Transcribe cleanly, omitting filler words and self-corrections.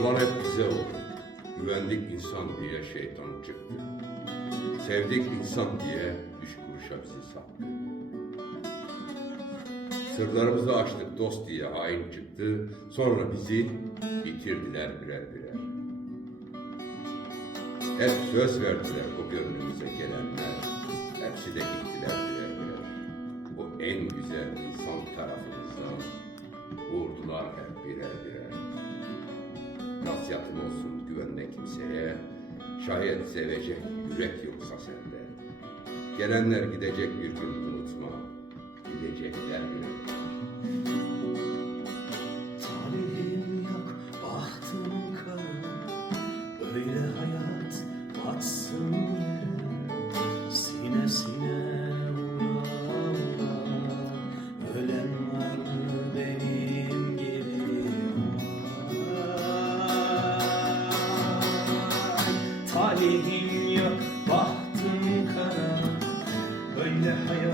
Olan hep bize oldu. Güvendik insan diye şeytan çıktı. Sevdik insan diye 3 kuruşa bizi sattı. Sırlarımızı açtık dost diye hain çıktı. Sonra bizi bitirdiler birer birer. Hep söz verdiler o gönlümüze gelenler. Hepsi de gittiler birer birer. Bu en güzel insan tarafımızdan vurdular hep birer birer. Nasihatım olsun güvenme kimseye. Şayet sevecek yürek yoksa sende. Gelenler gidecek bir gün unutma. Gidecekler birer. Talihim yok, bahtım kara. Böyle hayat batsın yere. Sine sine vura vura. Ölen var mı benim gibi? Talihim yok, bahtım kara. Böyle hayat